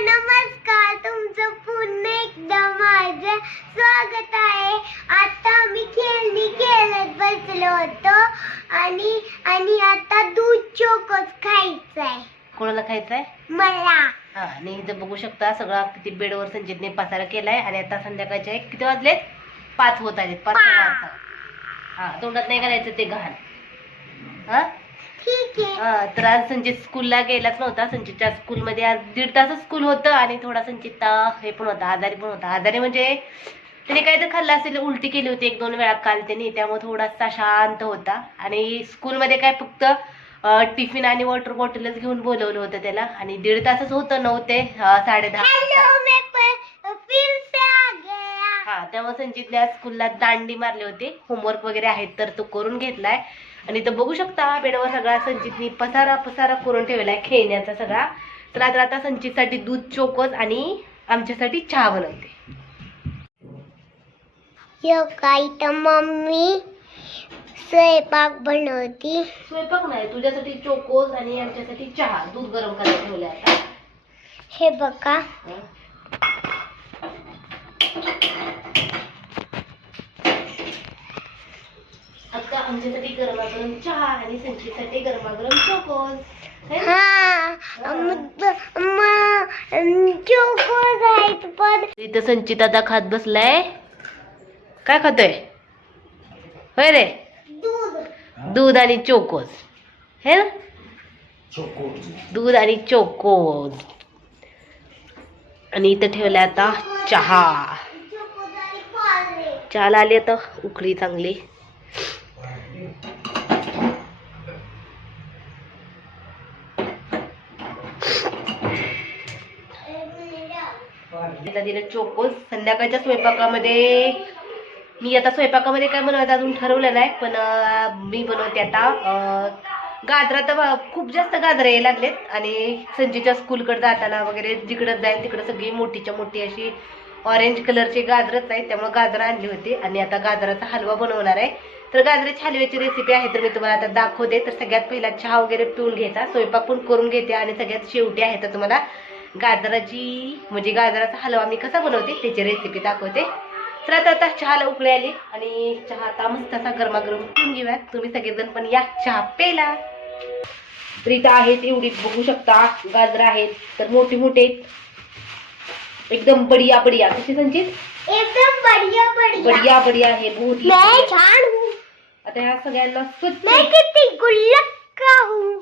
नमस्कार. तुमचं पुन्हा एकदा माझं स्वागत आहे. आता मी खेळणी खेळत बसलो होतो आणि आणि आता दूध चोकोच खायचंय. कोणाला खायचंय? मला. हा आणि इथं बघू शकता सगळा किती बेडवर संचितने पसारा केलाय आणि आता संध्याकाळचे किती वाजलेत? पाच होत आलेत पाच. हा तोंडात नाही घालायचं ते घाण. हा? हा, तर आज संचित स्कूलला गेलाच नव्हता. संचितच्या स्कूलमध्ये आज दीड तासच स्कूल होतं आणि थोडा संचित हे पण होता आजारी पण होता. आजारी म्हणजे त्याने काय तर खाल्लं असेल उलटी केली होती एक दोन वेळा काल त्याने त्यामुळे थोडासा शांत होता. आणि स्कूलमध्ये काय फक्त टिफिन आणि वॉटर बॉटलच घेऊन बोलवलं होतं त्याला. आणि दीड तासच होतं नऊ ते अं, साडेदहा हॅलो मैं पर फिर से आ गया. हा तेव्हा संचितने आज स्कूलला दांडी मारले होते. होमवर्क वगैरे आहेत तर तो करून घेतलाय. आणि इथं बघू शकता बेडवर सगळा संचितनी पसारा पसारा करून ठेवलाय खेळण्याचा सगळा. तर आता आता संचितसाठी दूध चोकोस आणि आमच्यासाठी चहा बनवते. यो काय तर मम्मी स्वयंपाक बनवती. स्वयंपाक नाही तुझ्यासाठी चोकोस आणि आमच्यासाठी चहा दूध गरम करायला ठेवलंय आता. हे बघा हं. आता आमच्यासाठी गरमागरम चहा आणि संचितसाठी गरमागरम चोकोज. आहेत पण इथं संचित आता खात बसलाय. काय खातोय? होय रे? दूध. दूध आणि चोकोस हे ना? दूध आणि चोकोस आणि इथं ठेवलाय आता चहा. चोकोज आणि पार्ले चहाला आली आता उकळी चांगली आता दिलं चोकोस संध्याकाळच्या स्वयंपाकामध्ये मी आता स्वयंपाकामध्ये काय बनवायचं अजून ठरवलं नाही पण मी बनवते आता गाजरा तर खूप जास्त गाजरं यायला लागलेत आणि संजीच्या स्कूलकडे जाताना वगैरे जिकडं जाईल तिकडं सगळी मोठीच्या मोठी अशी ऑरेंज कलरची गाजरच आहेत त्यामुळे गाजरं आणली होती आणि आता गाजराचा हलवा बनवणार आहे. तर गाजराच्या हलव्याची रेसिपी आहे तर मी तुम्हाला आता दाखवते. तर सगळ्यात पहिला चहा वगैरे पिऊन घ्यायचा स्वयंपाक पण करून घेते आणि सगळ्यात शेवटी आहे तर तुम्हाला गाजराची म्हणजे गाजराचा हलवा मी कसा बनवते त्याची रेसिपी दाखवते. तर आता आता चहाला उकळी आली आणि चहा आता मस्त असा गरमागरम पिऊन घेऊयात. तुम्ही सगळेजण पण या चहा पेला तर इथं आहेत एवढी बघू शकता गाजर आहेत तर मोठी मोठे एकदम बढिया बढिया. कशी संचित? एकदम बढ़िया बढ़िया. बढिया बढिया आहे बहुत. छान आता ह्या सगळ्यांना स्वच्छ मैं कितनी गुल्लक्का हूँ?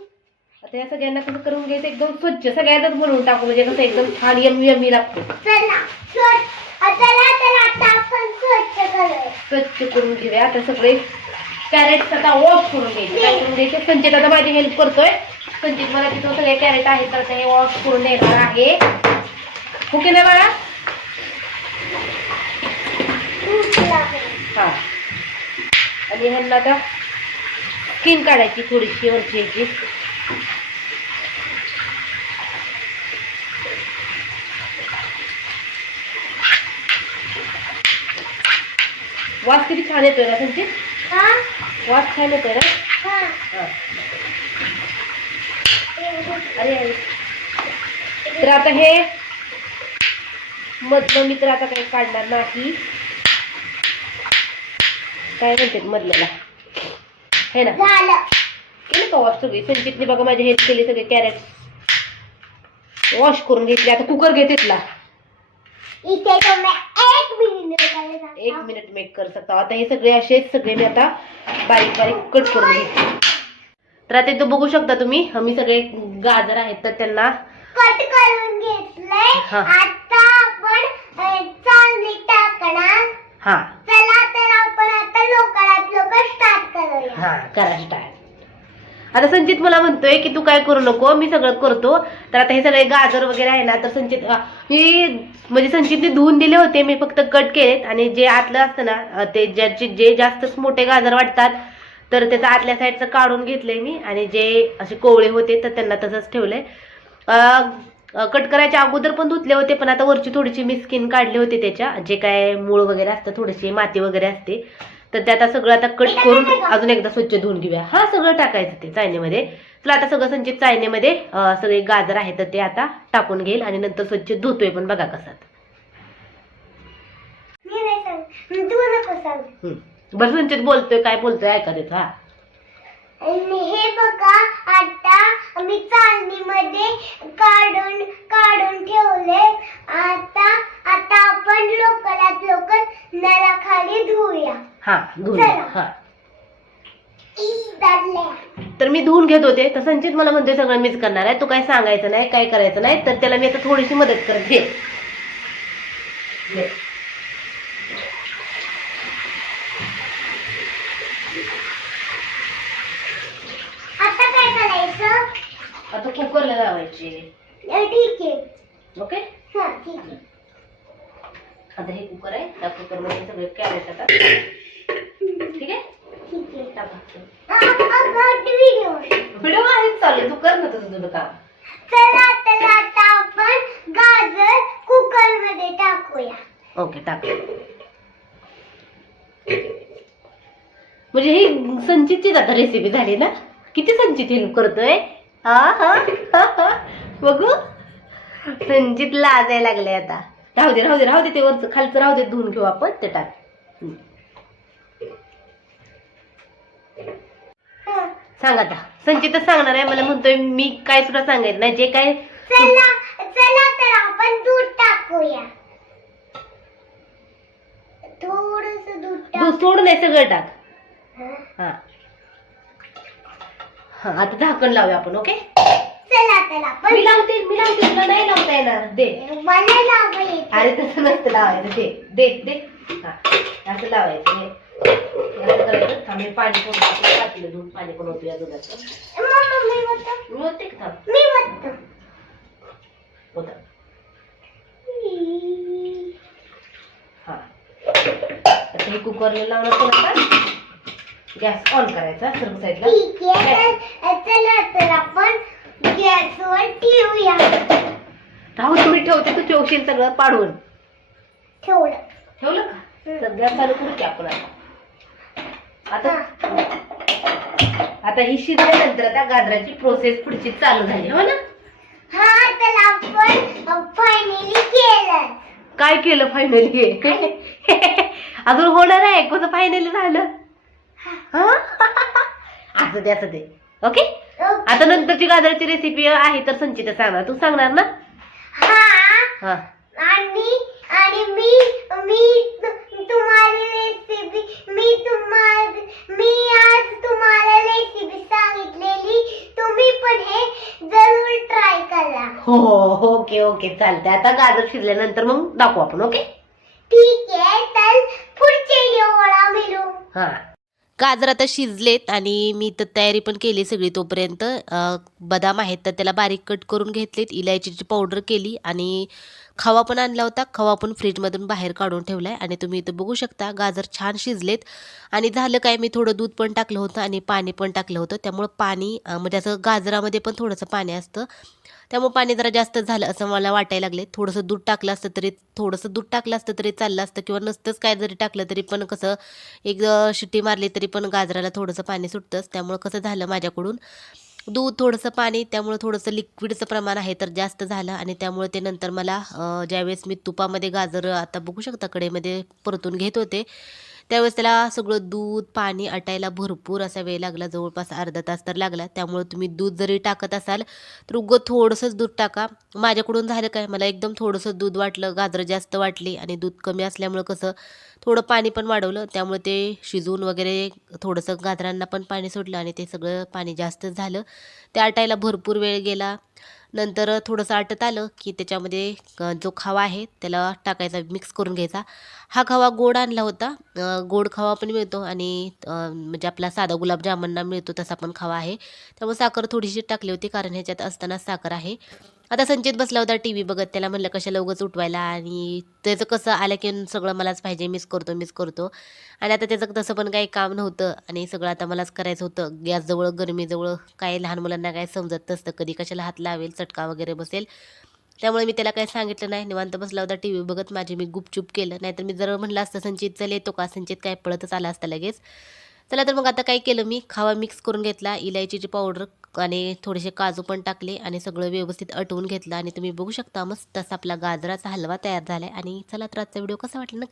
आता या सगळ्यांना कसं करून घ्यायचं? एकदम स्वच्छ. सगळ्यातच बनवून टाकू. म्हणजे कसं एकदम छान यमी यमी लागतो. चला स्वच्छ. करून घेऊया. आता सगळे कॅरेट आता वॉश करून घ्यायचे. काय करून घ्यायचे? संचित आता माझी हेल्प करतोय. संचित मला तिथं सगळे कॅरेट आहेत तर ते वॉश करून देणार आहे. ओके ना बाळा. हा. आणि ह्यांना आता स्किन काढायची थोडीशी वरची याची वास किती छान येतोय ना हा? वास छान येतोय ना. अरे अरे. तर आता हे मधलं मी तर आता काही काढणार नाही. काय म्हणते मधल्याला? हे ना. केलं का वॉश सगळी? संचितने बघा माझी हेल्प केली सगळे कॅरेट वॉश करून घेतले. आता कुकर घे तिथला इथे तो मैं एक मिनिट में मेक कर सकता आता हे सगळे असे सगळे मी आता बारीक बारीक कट करून घेते. तर आता इथं बघू शकता तुम्ही आम्ही सगळे गाजर आहेत तर त्यांना कट करून घेतलंय. आता आपण चालणी टाकणार. हा. चला तर आपण आता लोकांत लोक स्टार्ट करूया. हा करा स्टार्ट आता संचित मला म्हणतोय की तू काय करू नको मी सगळं करतो. तर आता हे सगळे गाजर वगैरे आहे ना तर संचित मी म्हणजे संचितने धुवून दिले होते मी फक्त कट केलेत. आणि जे आतलं असतं ना ते ज्याचे जे जास्तच मोठे गाजर वाटतात तर त्याचा आतल्या साईडचं काढून घेतलंय मी. आणि जे असे कोवळे होते तर त्यांना तसंच ठेवलंय. कट करायच्या अगोदर पण धुतले होते पण आता वरची थोडीशी मी स्किन काढली होती त्याच्या. जे काय मूळ वगैरे असतं थोडीशी माती वगैरे असते. तर ते आता सगळं आता कट करून अजून एकदा स्वच्छ धुवून घेऊया. हा सगळं टाकायचं ते चायनीमध्ये. चला आता सगळं संचित चायनीमध्ये सगळे गाजर आहेत तर ते आता टाकून घेईल आणि नंतर स्वच्छ धुतोय पण बघा कसं. बरं संचित बोलतोय काय बोलतोय ऐका देत हा. हे बघा आता मी चालणीमध्ये काढून काढून ठेवले. आता आता आपण लोकलात लोकल नळाखाली धुऊया. हा धुवून. चला. हा. तर मी धुवून घेत होते तर संचित मला म्हणतोय सगळं मीच करणार आहे तू काय सांगायचं नाही काय करायचं नाही तर त्याला मी आता थोडीशी मदत करत घे घे. आता काय करायचं आता कुकरला लावायचे. ठीक आहे. ओके? हा ठीक आहे. आता हे कुकर आहे. त्या कुकरमध्ये सगळे कॅरेट आता ठीक आहे? ठीक आहे. टाका. व्हिडिओ व्हिडिओ आहेच चालू. तू कर ना तुझं तुझं काम. चला तर आता आपण गाजर कुकरमध्ये टाकूया. ओके टाक. म्हणजे ही संचितचीच आता रेसिपी झाली ना? किती संचित हेल्प करतोय? हा हा. बघू. संचित लाजायला लागले आता. राहू दे राहू दे राहू दे ते वरचं खालचं राहू दे धुवून घेऊ आपण ते टाक. सांग आता. संचितच सांगणार आहे मला म्हणतोय मी काय सुद्धा सांगायचं नाही. जे काय चला चला तर आपण दूध टाकूया. थोडस दूध टाक. दूध सोडून नाही सगळं टाक. हा. हा आता झाकण लावूया आपण ओके? चला मी लावते मी लावते तुला नाही लावता येणार. दे. मला अरे तसं नसतं लावायचं. दे दे दे. हा असं लावायचं हे असं करायचं. थांब हे पाणी पण पातीलं दूध पाणी पण होतं या दुधाचं. मम्मा मी होतो. मी होते का? थांब. मी होतो. होतं. हा. आता हे कुकरला आता गॅस ऑन करायचा सर्व साईडला. ठीक आहे. तर चला तर आपण गॅसवर ठेवूया. राहू मी ठेवते तू ठेवशील सगळं पाडून. ठेवलं. ठेवलं का? गॅस चालू करू की आपण आता. आता आता ही शिजल्यानंतर आता गाजराची प्रोसेस पुढची चालू झाली हो ना? हा तर आपण फायनली केलं. काय केलं फायनली अजून होणार आहे कसं फायनली झालं? हा? असं दे असं दे. ओके? आता नंतरची गाजराची रेसिपी आहे तर संचिता सांगणार तू सांगणार ना? हा. हा. आणि आणि मी मी तुम्हाला रेसिपी मी तुम्हाला मी आज तुम्हाला रेसिपी सांगितलेली. तुम्ही पण हे जरूर ट्राय करा. हो हो. Okay okay. चालतंय. आता गाजर शिजल्यानंतर मग दाखवू आपण ओके? ठीक आहे तर पुढच्या व्हिडिओला मिळू हा गाजर आता शिजलेत आणि मी तर तयारी पण केली सगळी तोपर्यंत. बदाम आहेत तर त्याला बारीक कट करून घेतलेत. इलायचीची पावडर केली आणि खवा पण आणला होता. खवा पण फ्रीजमधून बाहेर काढून ठेवला आहे आणि तुम्ही इथं बघू शकता गाजर छान शिजलेत. आणि झालं काय मी थोडं दूध पण टाकलं होतं आणि पाणी पण टाकलं होतं. त्यामुळं पाणी म्हणजे असं गाजरामध्ये पण थोडंसं पाणी असतं. त्यामुळे पाणी जरा जास्त झालं असं मला वाटायला लागले थोडंसं दूध टाकलं असतं तरी थोडंसं दूध टाकलं असतं तरी चाललं असतं किंवा नसतंच काय जरी टाकलं तरी पण कसं एक शिट्टी मारली तरी पण गाजराला थोडंसं पाणी सुटतंच. त्यामुळं कसं झालं माझ्याकडून? दूध थोडंसं पाणी त्यामुळं थोडंसं लिक्विडचं प्रमाण आहे तर जास्त झालं आणि त्यामुळे ते नंतर मला ज्यावेळेस मी तुपामध्ये गाजर आता बघू शकता कडेमध्ये परतून घेत होते त्यावेळेस त्याला सगळं दूध पाणी आटायला भरपूर असा वेळ लागला. जवळपास अर्धा तास तर लागला. त्यामुळे तुम्ही दूध जरी टाकत असाल तर उगं थोडंसंच दूध टाका. माझ्याकडून झालं काय? मला एकदम थोडंसं दूध वाटलं गाजरं जास्त वाटली आणि दूध कमी असल्यामुळं कसं थोडं पाणी पण वाढवलं. त्यामुळे ते शिजवून वगैरे थोडंसं गाजरांना पण पाणी सोडलं आणि ते सगळं पाणी जास्त झालं. ते आटायला भरपूर वेळ गेला. नंतर थोडंसं आटत आलं की त्याच्यामध्ये जो खवा आहे त्याला टाकायचा मिक्स करून घ्यायचा. हा खवा गोड आणला होता. गोड खवा पण मिळतो आणि म्हणजे आपला साधा गुलाबजामुनना मिळतो तसा पण खवा आहे. त्यामुळे साखर थोडीशी टाकली होती कारण ह्याच्यात असताना साखर आहे. आता संचित बसला होता टी व्ही बघत त्याला म्हणलं कशाला उगाच उठवायला आणि त्याचं कसं आलं की सगळं मलाच पाहिजे मिस करतो मिस करतो. आणि आता त्याचं तसं पण काही काम नव्हतं आणि सगळं आता मलाच करायचं होतं. गॅसजवळ गरमीजवळ काय लहान मुलांना काय समजत नसतं कधी कशाला हात लावेल चटका वगैरे बसेल. त्यामुळे मी त्याला काही सांगितलं नाही. निवांत बसला होता टी व्ही बघत माझी मी गुपचूप केलं. नाहीतर मी जर म्हणलं असतं संचित चल येतो का? संचित काय पळतच आला असता लगेच. चला तर मग आता काय केलं? मी खावा मिक्स करून घेतला इलायचीची पावडर आणि थोडेसे काजू पण टाकले आणि सगळं व्यवस्थित अटवून घेतलं. आणि तुम्ही बघू शकता मस्त असा आपला गाजराचा हलवा तयार झाला आहे आणि चला तर आजचा व्हिडिओ कसा वाटला नक्की